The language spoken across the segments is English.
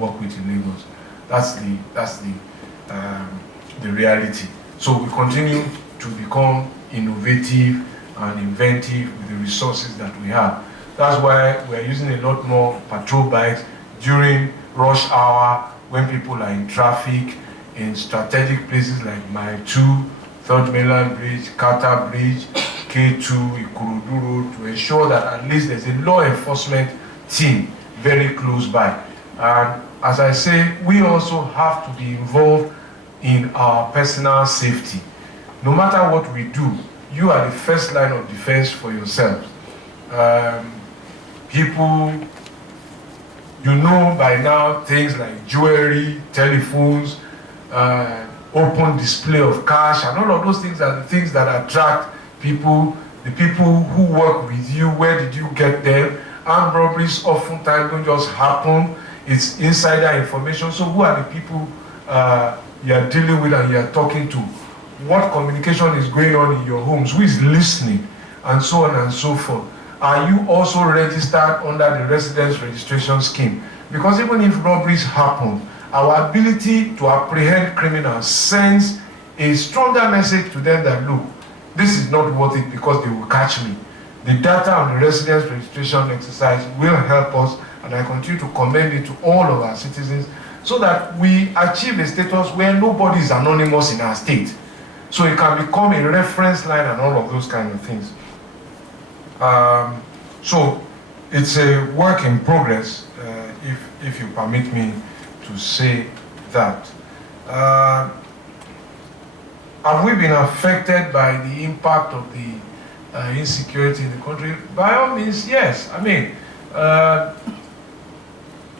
work with in Lagos. That's the reality. So we continue to become innovative and inventive with the resources that we have. That's why we're using a lot more patrol bikes during rush hour when people are in traffic, in strategic places like Mile 2, 3rd Mainland Bridge, Carter Bridge, K2, Ikorodu Road, to ensure that at least there's a law enforcement team very close by. And as I say, we also have to be involved in our personal safety. No matter what we do, you are the first line of defense for yourselves. People, you know by now, things like jewelry, telephones, open display of cash, and all of those things are the things that attract people, the people who work with you. Where did you get them? Armed robberies oftentimes don't just happen. It's insider information. So who are the people you are dealing with and you are talking to? What communication is going on in your homes? Who is listening? And so on and so forth. Are you also registered under the residence registration scheme? Because even if robberies happen, our ability to apprehend criminals sends a stronger message to them that, look, this is not worth it because they will catch me. The data on the residence registration exercise will help us, and I continue to commend it to all of our citizens, so that we achieve a status where nobody is anonymous in our state. So it can become a reference line and all of those kind of things. So it's a work in progress, if you permit me to say that. Have we been affected by the impact of the insecurity in the country? By all means, yes. I mean,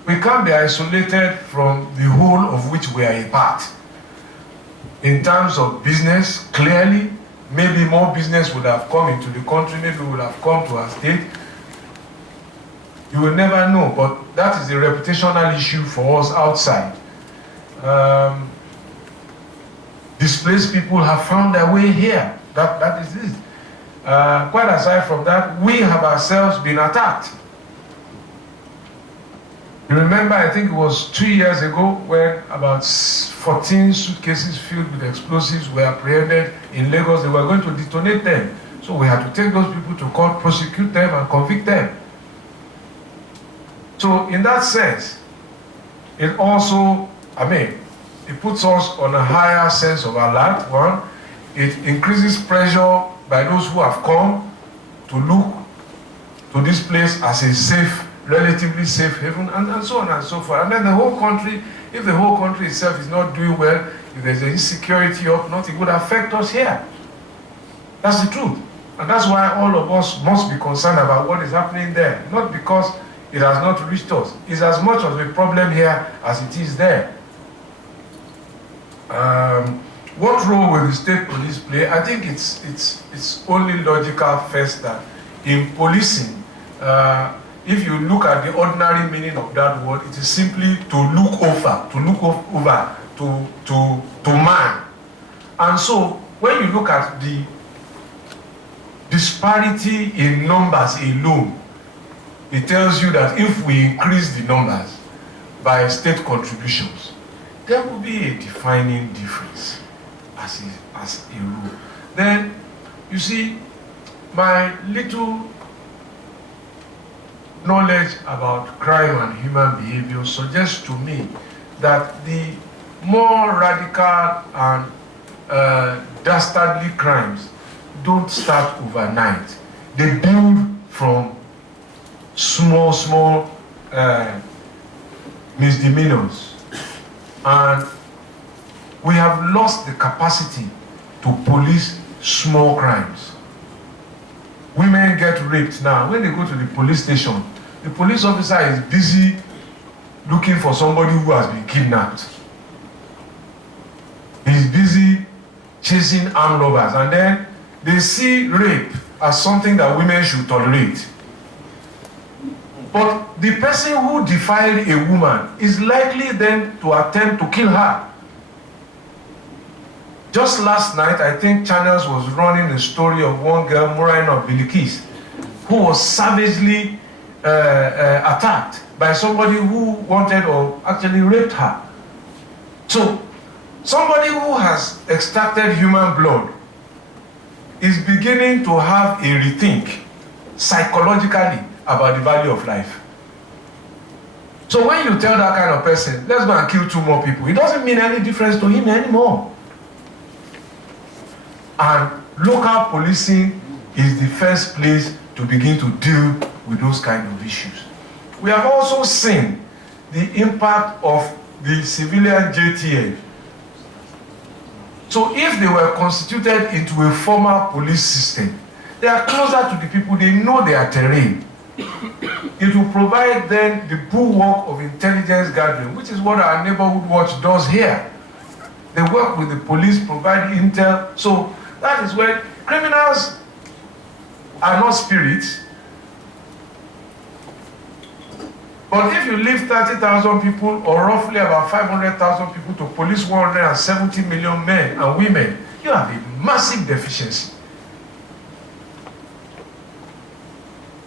we can't be isolated from the whole of which we are a part. In terms of business, clearly, maybe more business would have come into the country, maybe would have come to our state. You will never know, but that is a reputational issue for us outside. Displaced people have found their way here. That is it. Quite aside from that, we have ourselves been attacked. You remember, I think it was 2 years ago, when about 14 suitcases filled with explosives were apprehended in Lagos. They were going to detonate them. So we had to take those people to court, prosecute them, and convict them. So in that sense, it also, it puts us on a higher sense of alert, one. It increases pressure by those who have come to look to this place as a safe, relatively safe haven, and so on and so forth. And then the whole country, if the whole country itself is not doing well, if there's an insecurity up north, it would affect us here. That's the truth. And that's why all of us must be concerned about what is happening there. Not because it has not reached us. It's as much of a problem here as it is there. What role will the state police play? I think it's only logical first that in policing, if you look at the ordinary meaning of that word, it is simply to look over, to man. And so when you look at the disparity in numbers alone, it tells you that if we increase the numbers by state contributions, there will be a defining difference as a rule. Then, you see, my little knowledge about crime and human behavior suggests to me that the more radical and dastardly crimes don't start overnight. They build from small misdemeanors. And we have lost the capacity to police small crimes. Women get raped now. When they go to the police station, the police officer is busy looking for somebody who has been kidnapped. He's busy chasing armed robbers, and then they see rape as something that women should tolerate. But the person who defiled a woman is likely then to attempt to kill her. Just last night, I think Channels was running a story of one girl, Moraine of Bilikis, who was savagely attacked by somebody who wanted or actually raped her. So, somebody who has extracted human blood is beginning to have a rethink psychologically about the value of life. So when you tell that kind of person, let's go and kill 2 more people, it doesn't mean any difference to him anymore. And local policing is the first place to begin to deal with those kind of issues. We have also seen the impact of the civilian JTF. So if they were constituted into a formal police system, they are closer to the people, they know their terrain. It will provide them the bulwark of intelligence gathering, which is what our neighborhood watch does here. They work with the police, provide intel. So that is when criminals are not spirits. But if you leave 30,000 people, or roughly about 500,000 people, to police 170 million men and women, you have a massive deficiency.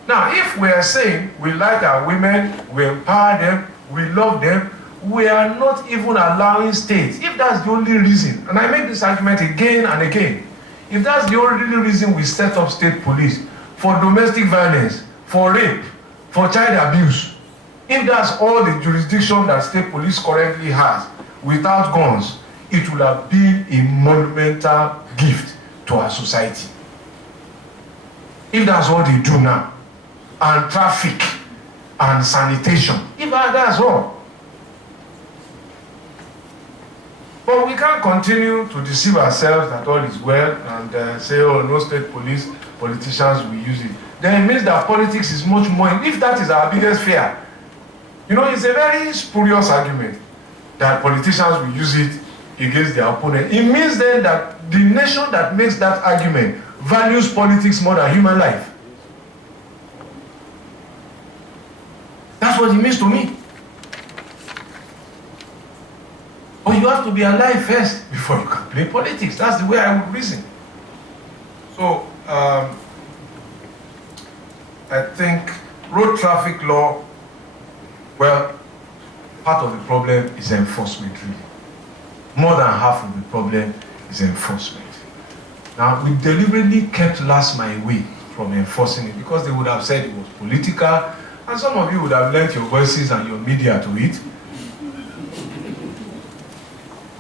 Now, if we are saying we like our women, we empower them, we love them, we are not even allowing states, if that's the only reason, and I make this argument again and again, if that's the only reason we set up state police, for domestic violence, for rape, for child abuse, if that's all the jurisdiction that state police currently has, without guns, it will have been a monumental gift to our society. If that's what they do now, and traffic, and sanitation, if that's all. But we can't continue to deceive ourselves that all is well and say, oh, no state police, politicians will use it. Then it means that politics is much more, if that is our biggest fear. You know, it's a very spurious argument that politicians will use it against their opponent. It means then that the nation that makes that argument values politics more than human life. That's what it means to me. But you have to be alive first before you can play politics. That's the way I would reason. So, I think road traffic law, well, part of the problem is enforcement, really. More than half of the problem is enforcement. Now, we deliberately kept last mile away from enforcing it because they would have said it was political, and some of you would have lent your voices and your media to it.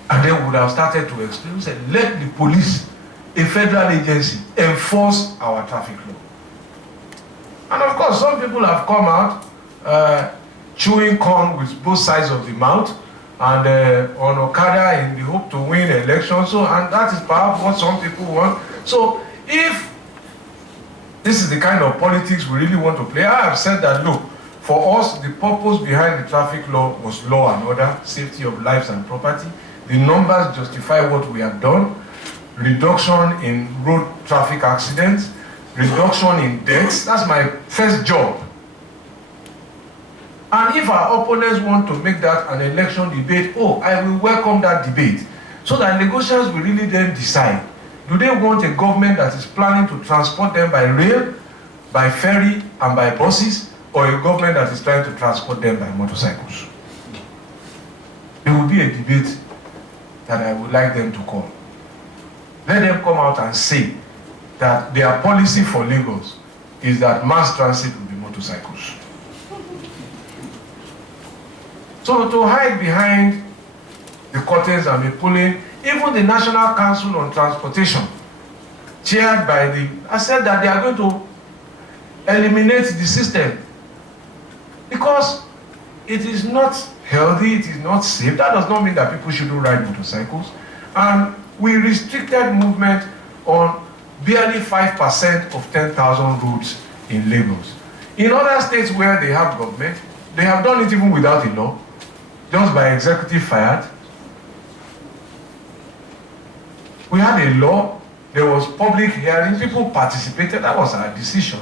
And then would have started to explain, said, let the police, a federal agency, enforce our traffic law. And of course, some people have come out chewing corn with both sides of the mouth and on Okada in the hope to win elections. So, and that is perhaps what some people want. So, if this is the kind of politics we really want to play, I have said that, look, for us, the purpose behind the traffic law was law and order, safety of lives and property. The numbers justify what we have done. Reduction in road traffic accidents, reduction in deaths. That's my first job. And if our opponents want to make that an election debate, oh, I will welcome that debate. So that negotiators will really then decide, do they want a government that is planning to transport them by rail, by ferry, and by buses, or a government that is trying to transport them by motorcycles? There will be a debate that I would like them to call. Let them come out and say that their policy for Lagos is that mass transit will be motorcycles. So to hide behind the curtains and be pulling, even the National Council on Transportation, chaired by I said that they are going to eliminate the system because it is not healthy, it is not safe. That does not mean that people shouldn't ride motorcycles. And we restricted movement on barely 5% of 10,000 roads in Lagos. In other states where they have government, they have done it even without a law, just by executive fiat. We had a law, there was public hearing, people participated, that was our decision.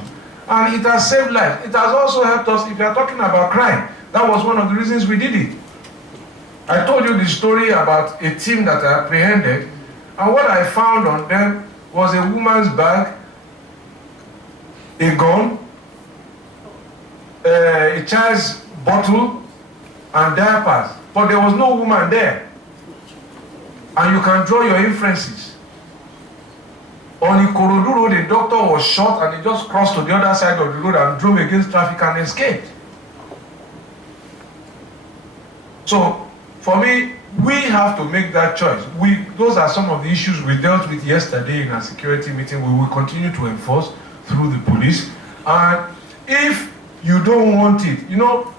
And it has saved lives. It has also helped us, if you are talking about crime, that was one of the reasons we did it. I told you the story about a team that I apprehended, and what I found on them was a woman's bag, a gun, a child's bottle and diapers, but there was no woman there. And you can draw your inferences. On Ikorodu Road, a doctor was shot and he just crossed to the other side of the road and drove against traffic and escaped. So, for me, we have to make that choice. Those are some of the issues we dealt with yesterday in our security meeting. We will continue to enforce through the police. And if you don't want it, you know,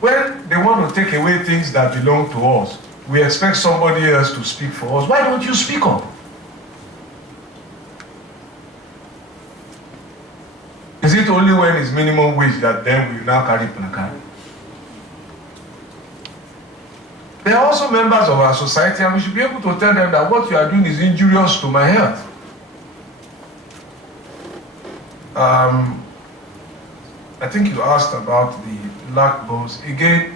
when they want to take away things that belong to us, we expect somebody else to speak for us. Why don't you speak up? Is it only when it's minimum wage that then we now carry placard? They are also members of our society, and we should be able to tell them that what you are doing is injurious to my health. I think you asked about the LAC bus. Again,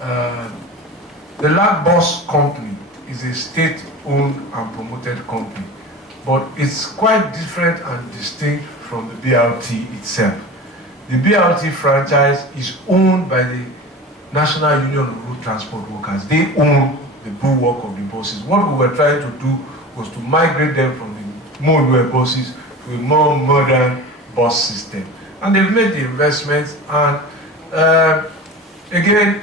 the LAC bus company is a state-owned and promoted company, but it's quite different and distinct from the BRT itself. The BRT franchise is owned by the National Union of Road Transport Workers. They own the bulwark of the buses. What we were trying to do was to migrate them from the motorway buses to a more modern bus system. And they've made the investments, and again,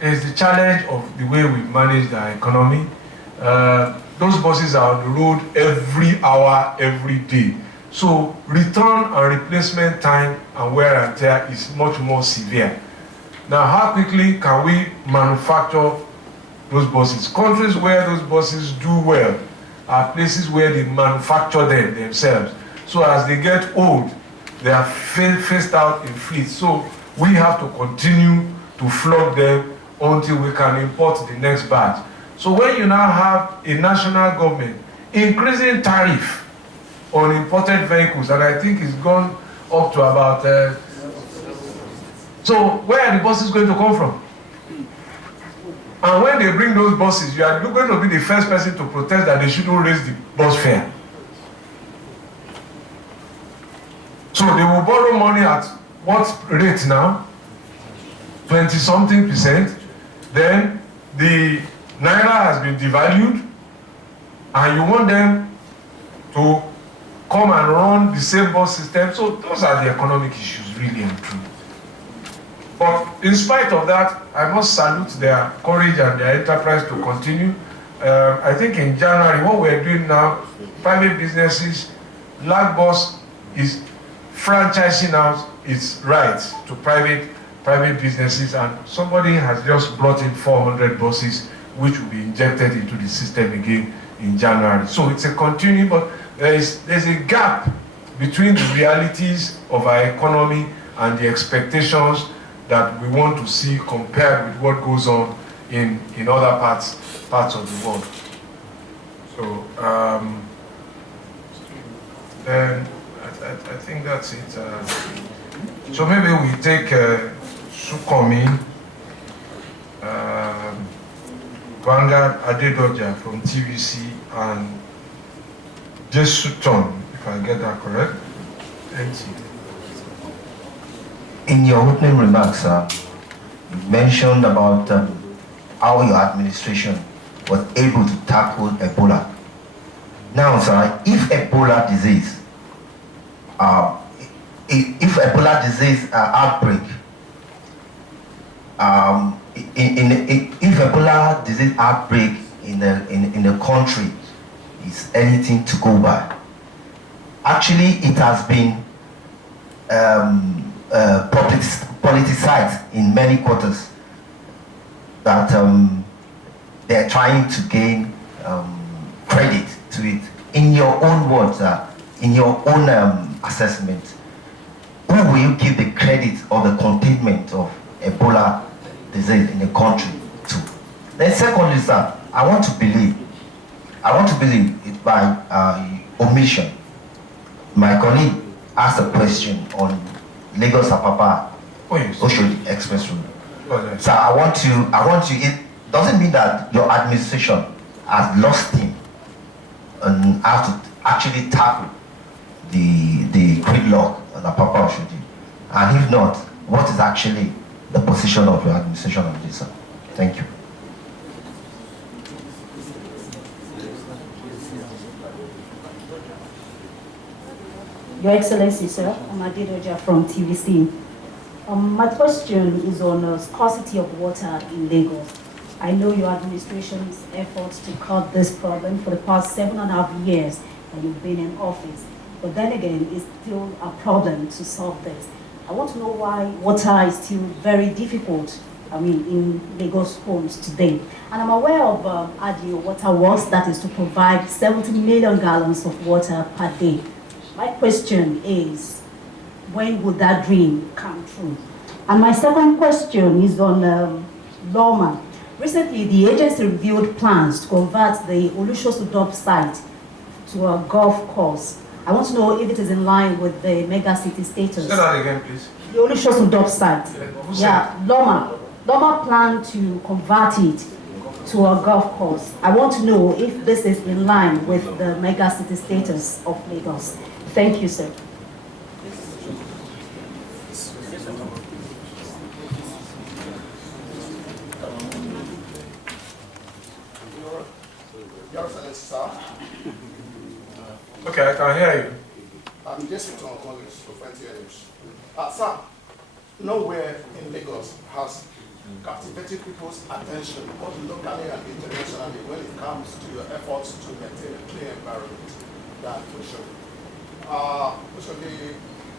it's the challenge of the way we manage our economy. Those buses are on the road every hour, every day. So return and replacement time and wear and tear is much more severe. Now, how quickly can we manufacture those buses? Countries where those buses do well are places where they manufacture them themselves. So as they get old, they are phased out in fleets. So we have to continue to flog them until we can import the next batch. So when you now have a national government increasing tariff on imported vehicles, and I think it's gone up to about so where are the buses going to come from? And when they bring those buses, you are going to be the first person to protest that they shouldn't raise the bus fare. So they will borrow money at what rate now? 20-something%. Then the Naira has been devalued, and you want them to come and run the same bus system. So those are the economic issues, really and truly. But in spite of that, I must salute their courage and their enterprise to continue. I think in January, what we're doing now, private businesses, LAC bus is franchising out its rights to private businesses, and somebody has just brought in 400 buses, which will be injected into the system again in January. So it's a continuing, but there's a gap between the realities of our economy and the expectations that we want to see compared with what goes on in other parts of the world. So then I think that's it. So maybe we take Sukomi, Vanguard Adedoja from TVC, and Jesuton, if I get that correct. Thank you. In your opening remarks, sir, you mentioned about how your administration was able to tackle Ebola. Now, sir, if Ebola disease outbreak, if Ebola disease outbreak in the country is anything to go by, actually it has been politicized in many quarters that they're trying to gain credit to it. In your own words, in your own assessment, who will you give the credit of the containment of Ebola disease in the country to? Then secondly, sir, I want to believe it by omission. My colleague asked a question on Lagos Apapa Oshodi Express Road. Okay. So I want you, it doesn't mean that your administration has lost him and have to actually tackle the gridlock on Apapa Oshodi. And if not, what is actually the position of your administration on this, sir. Thank you. Your Excellency, sir, I'm Adedoja from TVC. My question is on scarcity of water in Lagos. I know your administration's efforts to cut this problem for the past 7.5 years that you've been in office. But then again, it's still a problem to solve this. I want to know why water is still very difficult, in Lagos homes today. And I'm aware of ADIO Water Works that is to provide 70 million gallons of water per day. My question is, when would that dream come true? And my second question is on Loma. Recently, the agency reviewed plans to convert the Olusoso site to a golf course. I want to know if it is in line with the mega city status. Say that again, please. The Olusoso site. Yeah, Loma. Loma plan to convert it to a golf course. I want to know if this is in line with the mega city status of Lagos. Thank you, sir. Your Excellency, sir. Okay, I can hear you. I'm just to acknowledge for 20 years. Sir, nowhere in Lagos has captivated people's attention, both locally and internationally, when it comes to your efforts to maintain a clean environment than Oshodi. Oshodi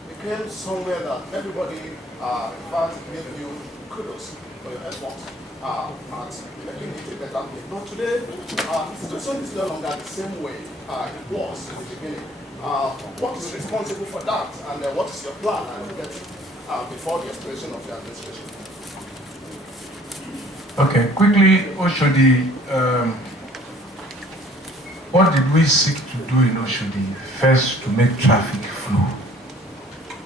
became somewhere that everybody, in fact, gave you kudos for your efforts at making it a better place. But today, the situation is no longer the same way it was in the beginning. What is responsible for that, and what is your plan before the expiration of your administration? Okay, quickly, Oshodi, what did we seek to do in Oshodi? First, to make traffic flow.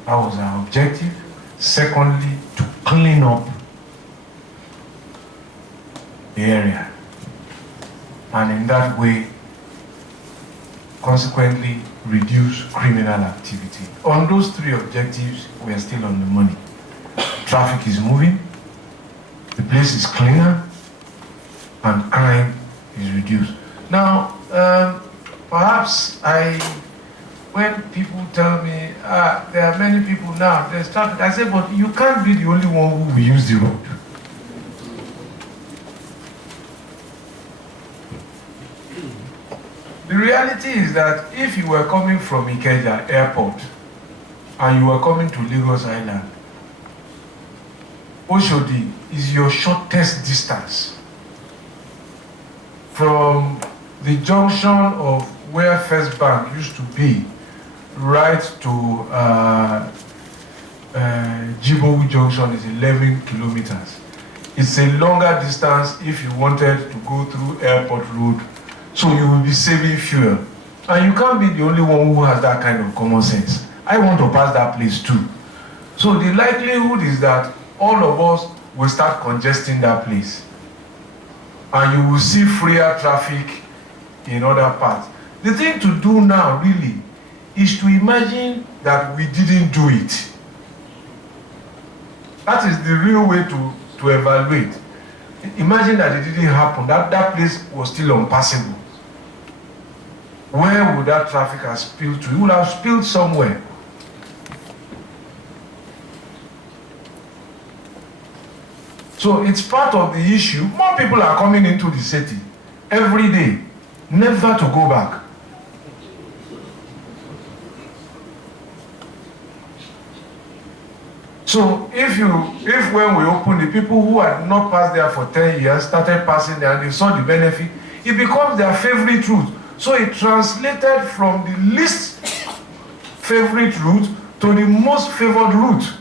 That was our objective. Secondly, to clean up the area. And in that way, consequently, reduce criminal activity. On those three objectives, we are still on the money. Traffic is moving, the place is cleaner, and crime is reduced. Now, perhaps when people tell me, there are many people now, there's traffic, I say, but you can't be the only one who will use the road. The reality is that if you were coming from Ikeja Airport and you were coming to Lagos Island, Oshodi is your shortest distance from the junction of where First Bank used to be right to Jibowu Junction is 11 kilometers. It's a longer distance if you wanted to go through Airport Road, so you will be saving fuel. And you can't be the only one who has that kind of common sense. I want to pass that place too. So the likelihood is that all of us will start congesting that place. And you will see freer traffic in other parts. The thing to do now really is to imagine that we didn't do it. That is the real way to evaluate. Imagine that it didn't happen, that place was still unpassable. Where would that traffic have spilled to? It would have spilled somewhere. So it's part of the issue. More people are coming into the city every day, never to go back. So if when we open, the people who had not passed there for 10 years started passing there and they saw the benefit, it becomes their favorite route. So it translated from the least favorite route to the most favored route.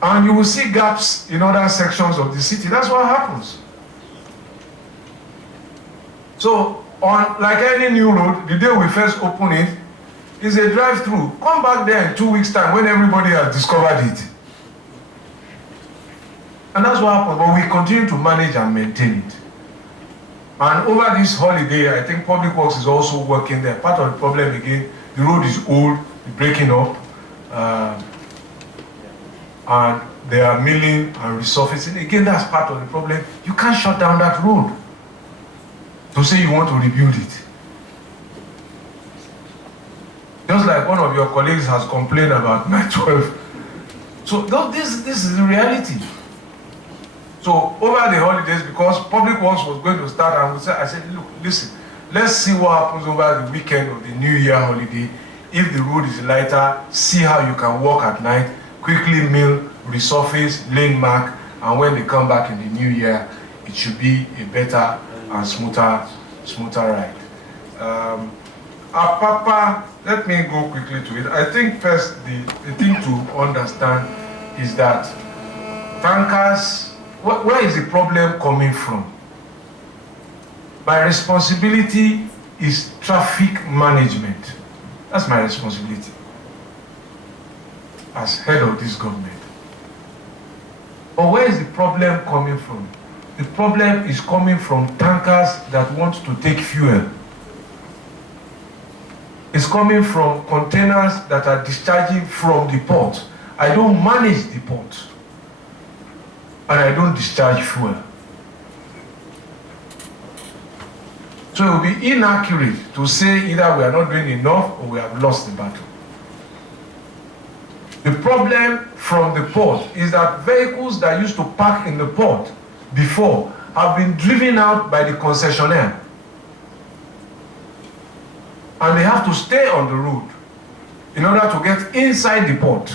And you will see gaps in other sections of the city. That's what happens. So, like any new road, the day we first open it, is a drive-through. Come back there in 2 weeks' time when everybody has discovered it. And that's what happens. But we continue to manage and maintain it. And over this holiday, I think Public Works is also working there. Part of the problem again, the road is old, breaking up. And they are milling and resurfacing. Again, that's part of the problem. You can't shut down that road to say you want to rebuild it. Just like one of your colleagues has complained about 912. So this is the reality. So over the holidays, because Public Works was going to start, and I said, look, listen, let's see what happens over the weekend of the New Year holiday. If the road is lighter, see how you can walk at night, quickly mill, resurface, lane mark, and when they come back in the new year, it should be a better and smoother ride. Papa, let me go quickly to it. I think first the thing to understand is that tankers, where is the problem coming from? My responsibility is traffic management. That's my responsibility as head of this government. But where is the problem coming from? The problem is coming from tankers that want to take fuel. It's coming from containers that are discharging from the port. I don't manage the port, and I don't discharge fuel. So it will be inaccurate to say either we are not doing enough or we have lost the battle. The problem from the port is that vehicles that used to park in the port before have been driven out by the concessionaire. And they have to stay on the road in order to get inside the port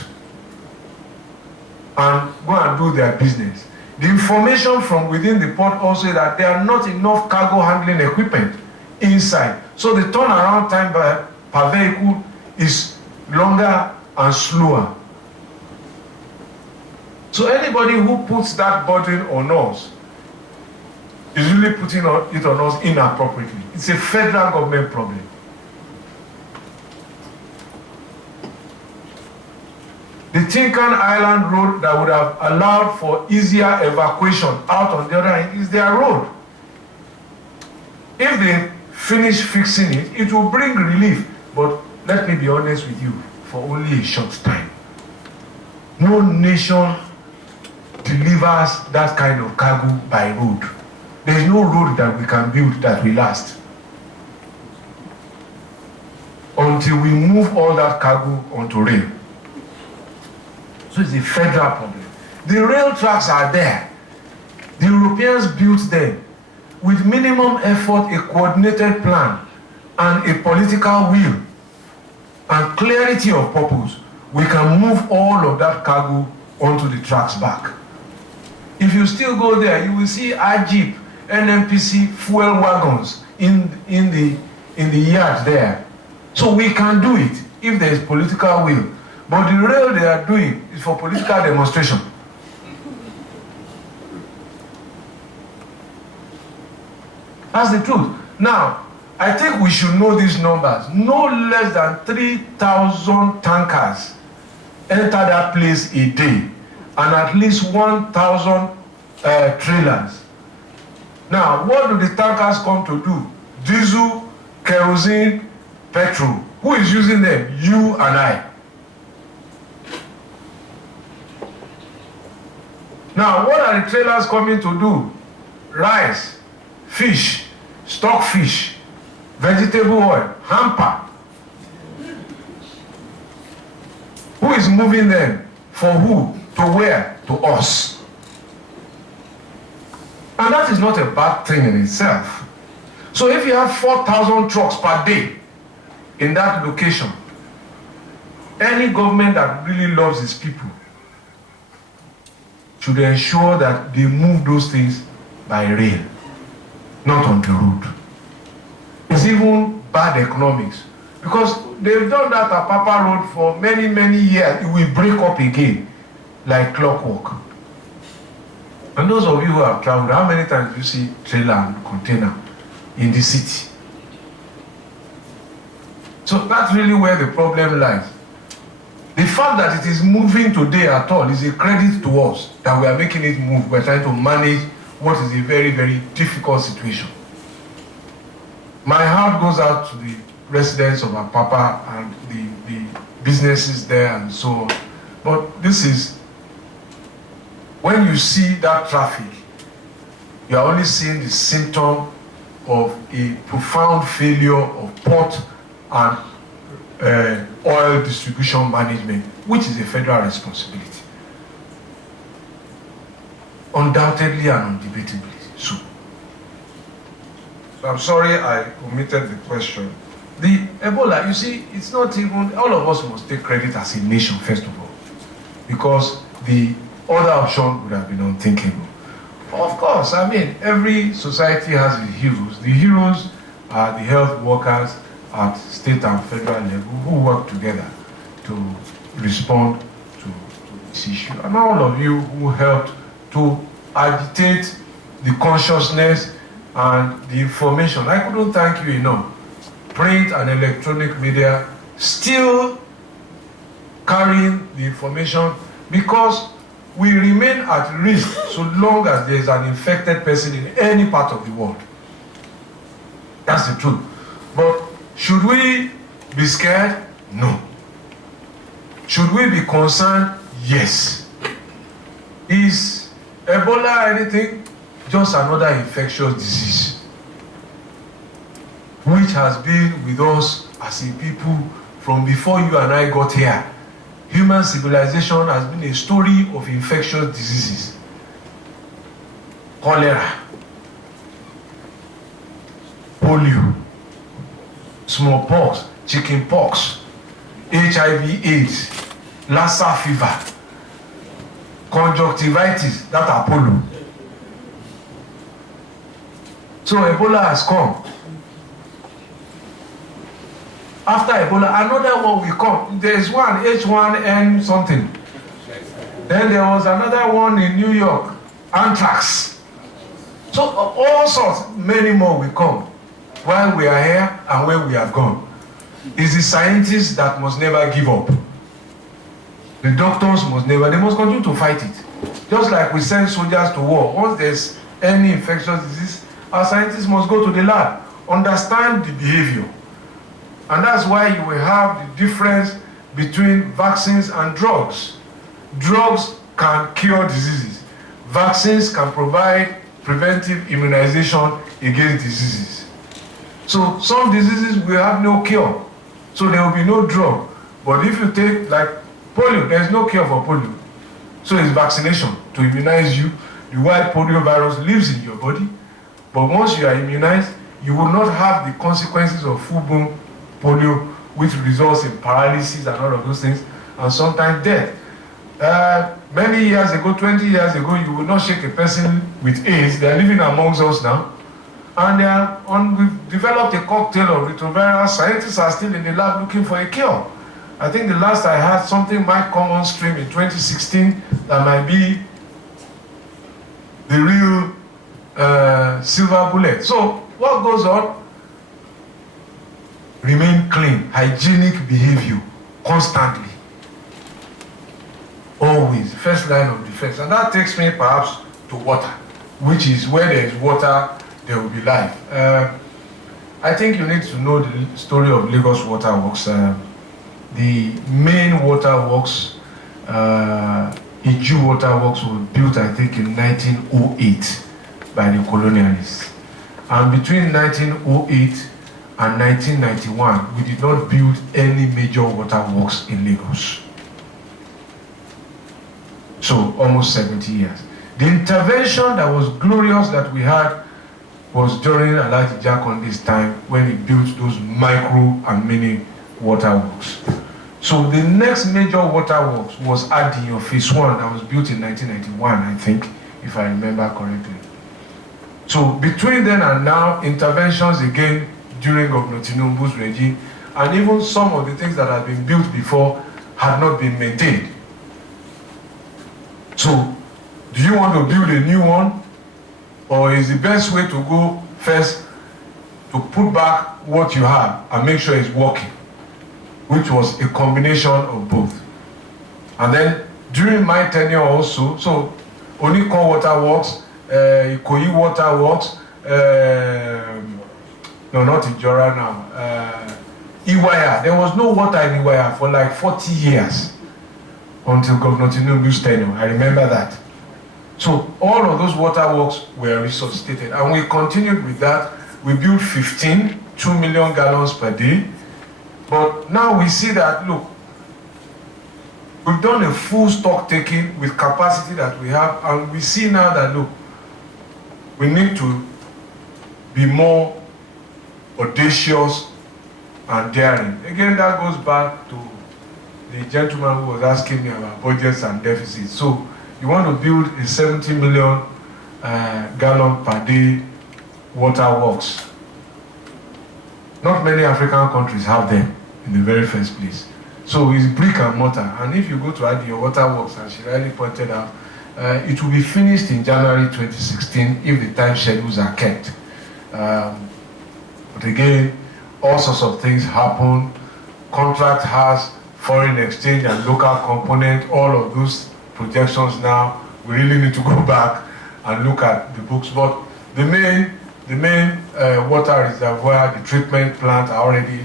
and go and do their business. The information from within the port also is that there are not enough cargo handling equipment inside. So the turnaround time per vehicle is longer and slower. So anybody who puts that burden on us is really putting it on us inappropriately. It's a federal government problem. The Tinkan Island road that would have allowed for easier evacuation out on the other end is their road. If they finish fixing it, it will bring relief. But let me be honest with you, for only a short time. No nation delivers that kind of cargo by road. There is no road that we can build that will last until we move all that cargo onto rail. So it's a federal problem. The rail tracks are there. The Europeans built them with minimum effort, a coordinated plan, and a political will, and clarity of purpose. We can move all of that cargo onto the tracks back. If you still go there, you will see Jeep, NMPC fuel wagons in the yard there. So we can do it if there is political will. But the rail they are doing is for political demonstration. That's the truth. Now, I think we should know these numbers. No less than 3,000 tankers enter that place a day, and at least 1,000 trailers. Now, what do the tankers come to do? Diesel, kerosene, petrol. Who is using them? You and I. Now, what are the trailers coming to do? Rice, fish, stockfish, vegetable oil, hamper. Who is moving them? For who? To where? To us. And that is not a bad thing in itself. So if you have 4,000 trucks per day in that location, any government that really loves its people should ensure that they move those things by rail, not on the road. It's even bad economics, because they've done that at Papa Road for many, many years. It will break up again like clockwork. And those of you who have traveled, how many times do you see trailer and container in the city? So that's really where the problem lies. The fact that it is moving today at all is a credit to us that we are making it move. We're trying to manage what is a very, very difficult situation. My heart goes out to the residents of Apapa and the businesses there and so on. But this is when you see that traffic, you are only seeing the symptom of a profound failure of port and oil distribution management, which is a federal responsibility. Undoubtedly and undebatably so. So I'm sorry I omitted the question. The Ebola, you see, it's not even, all of us must take credit as a nation, first of all, because the other option would have been unthinkable. Of course, I mean, every society has its heroes. The heroes are the health workers at state and federal level who work together to respond to this issue. And all of you who helped to agitate the consciousness and the information. I couldn't thank you enough. Print and electronic media still carrying the information, because we remain at risk so long as there is an infected person in any part of the world. That's the truth. But should we be scared? No. Should we be concerned? Yes. Is Ebola anything? Just another infectious disease, which has been with us as a people from before you and I got here. Human civilization has been a story of infectious diseases. Cholera, polio, smallpox, chickenpox, HIV/AIDS, Lassa fever, conjunctivitis, that are polio. So Ebola has come. After Ebola, another one will come. There is one, H1N something. Then there was another one in New York, anthrax. So all sorts, many more will come while we are here and when we have gone. It's the scientists that must never give up. The doctors must never, they must continue to fight it. Just like we send soldiers to war. Once there's any infectious disease, our scientists must go to the lab, understand the behavior. And that's why you will have the difference between vaccines and drugs. Drugs can cure diseases. Vaccines can provide preventive immunization against diseases. So some diseases will have no cure. So there will be no drug. But if you take, like polio, there is no cure for polio. So it's vaccination to immunize you. The wild polio virus lives in your body. But once you are immunized, you will not have the consequences of full-blown polio, which results in paralysis and all of those things, and sometimes death. Many years ago, 20 years ago, you would not shake a person with AIDS. They are living amongst us now. And we've developed a cocktail of retrovirals. Scientists are still in the lab looking for a cure. I think the last I had, something might come on stream in 2016 that might be the real silver bullet. So what goes on? Remain clean, hygienic behavior, constantly. Always, first line of defense. And that takes me perhaps to water, which is where there is water, there will be life. I think you need to know the story of Lagos Water Works. The main water works, Iju Water Works, was built, I think, in 1908 by the colonialists. And between 1908 and 1991, we did not build any major water works in Lagos. So almost 70 years. The intervention that was glorious that we had was during Alhaji Jakonde's time, when he built those micro and mini water works. So the next major water works was Adinyo Phase 1 that was built in 1991, I think, if I remember correctly. So between then and now, interventions again during Governor Tinubu's regime, and even some of the things that had been built before had not been maintained. So, do you want to build a new one? Or is the best way to go first to put back what you have and make sure it's working? Which was a combination of both. And then during my tenure also, so Oniko Water Works, Ikoyi Water Works, no, not Ijora now, Iwaya. There was no water in Iwaya for like 40 years until Governor Tinubu's tenure. I remember that. So all of those waterworks were resuscitated, and we continued with that. We built 15, 2 million gallons per day. But now we see that, look, we've done a full stock taking with capacity that we have, and we see now that, look, we need to be more audacious and daring. Again, that goes back to the gentleman who was asking me about budgets and deficits. So you want to build a 70 million gallon per day waterworks. Not many African countries have them in the very first place. So it's brick and mortar. And if you go to Adio Waterworks, as she rightly pointed out, it will be finished in January 2016 if the time schedules are kept. But again, all sorts of things happen. Contract has foreign exchange and local component, all of those projections now, we really need to go back and look at the books. But the main water reservoir, the treatment plant are already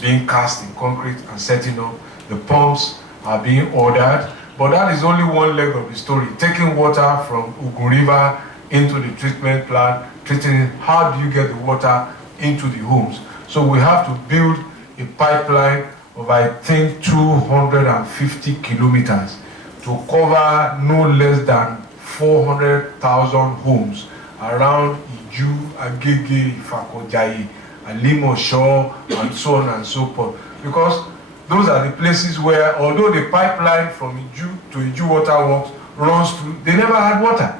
being cast in concrete and setting up. The pumps are being ordered, but that is only one leg of the story. Taking water from Ugu River into the treatment plant, treating it, how do you get the water into the homes? So we have to build a pipeline of, I think, 250 kilometers to cover no less than 400,000 homes around Iju, Agege, Ifakojayi, Alimosho, and so on and so forth. Because those are the places where, although the pipeline from Iju to Iju Waterworks runs through, they never had water.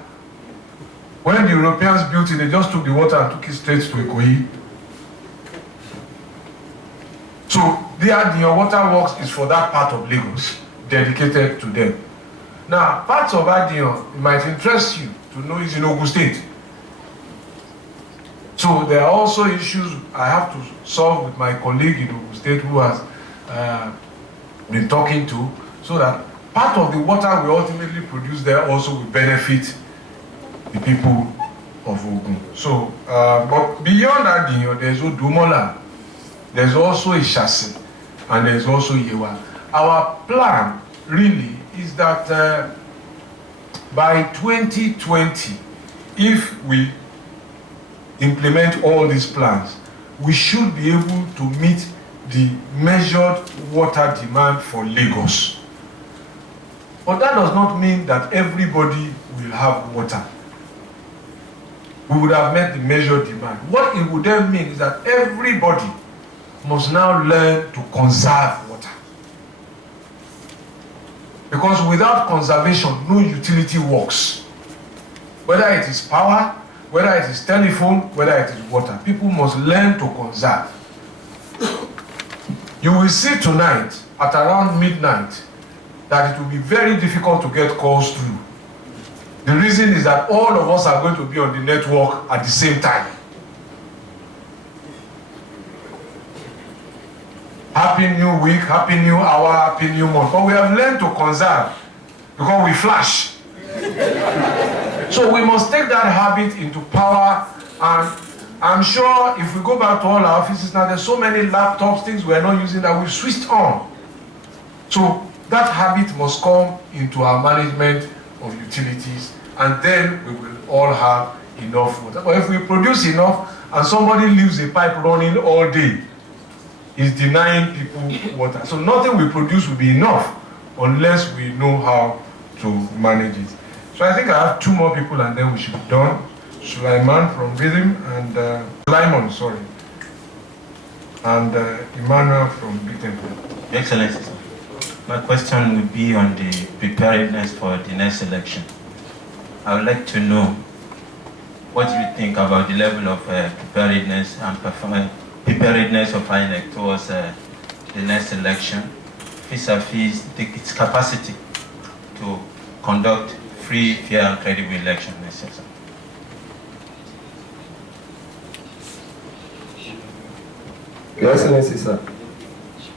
When the Europeans built it, they just took the water and took it straight to Ikoyi. So the Waterworks is for that part of Lagos, dedicated to them. Now, parts of Adion, it might interest you to know, is in Ogun State. So there are also issues I have to solve with my colleague in Ogun State who has been talking to, so that part of the water we ultimately produce there also will benefit the people of Ogun. So, but beyond Adion, there's Odumola, there's also Ishasi, and there's also Yewa. Our plan really is that by 2020, if we implement all these plans, we should be able to meet the measured water demand for Lagos. But that does not mean that everybody will have water. We would have met the measured demand. What it would then mean is that everybody must now learn to conserve water. Because without conservation, no utility works. Whether it is power, whether it is telephone, whether it is water, people must learn to conserve. You will see tonight, at around midnight, that it will be very difficult to get calls through. The reason is that all of us are going to be on the network at the same time. Happy New Week, Happy New Hour, Happy New Month. But we have learned to conserve because we flash. So we must take that habit into power, and I'm sure if we go back to all our offices now, there's so many laptops, things we're not using that we've switched on. So that habit must come into our management of utilities, and then we will all have enough water. But if we produce enough and somebody leaves a pipe running all day, is denying people water. So nothing we produce will be enough unless we know how to manage it. So I think I have two more people and then we should be done. Sulaiman from Rhythm and Sulaiman, sorry. And Emmanuel from Britain. Excellency, my question would be on the preparedness for the next election. I would like to know what you think about the level of preparedness and preparedness of INEC towards the next election, vis-a-vis its capacity to conduct free, fair, and credible election next year. Your Excellency, sir,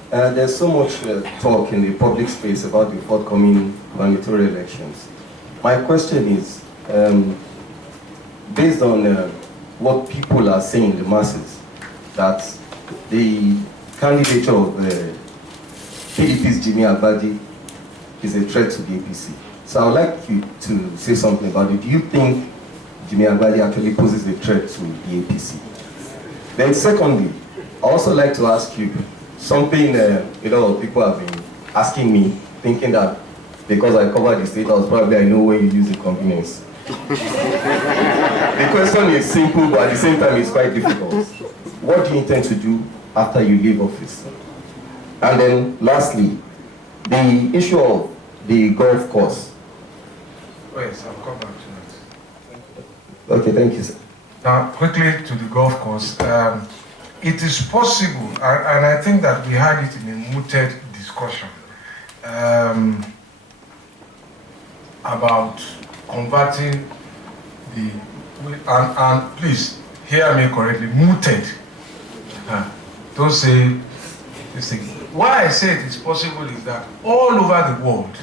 there's so much talk in the public space about the forthcoming gubernatorial elections. My question is, based on what people are saying, the masses, that the candidature of PDP's Jimmy Abadi is a threat to the APC. So I would like you to say something about it. Do you think Jimmy Agbadi actually poses a threat to the APC? Then secondly, I also like to ask you something a lot of people have been asking me, thinking that because I cover the state house, probably I know where you use the convenience. The question is simple, but at the same time it's quite difficult. What do you intend to do after you leave office? And then lastly, the issue of the golf course. Yes, I'll come back to that. Okay, thank you, sir. Now, quickly to the golf course. It is possible, and I think that we had it in a mooted discussion about converting and please hear me correctly, mooted. Don't say this thing. Why I say it is possible is that all over the world,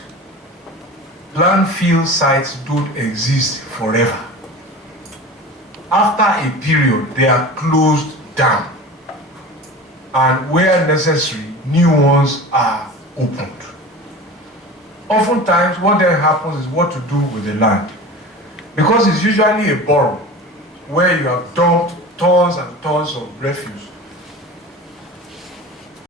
landfill sites don't exist forever. After a period, they are closed down. And where necessary, new ones are opened. Oftentimes, what then happens is what to do with the land. Because it's usually a borough where you have dumped tons and tons of refuse.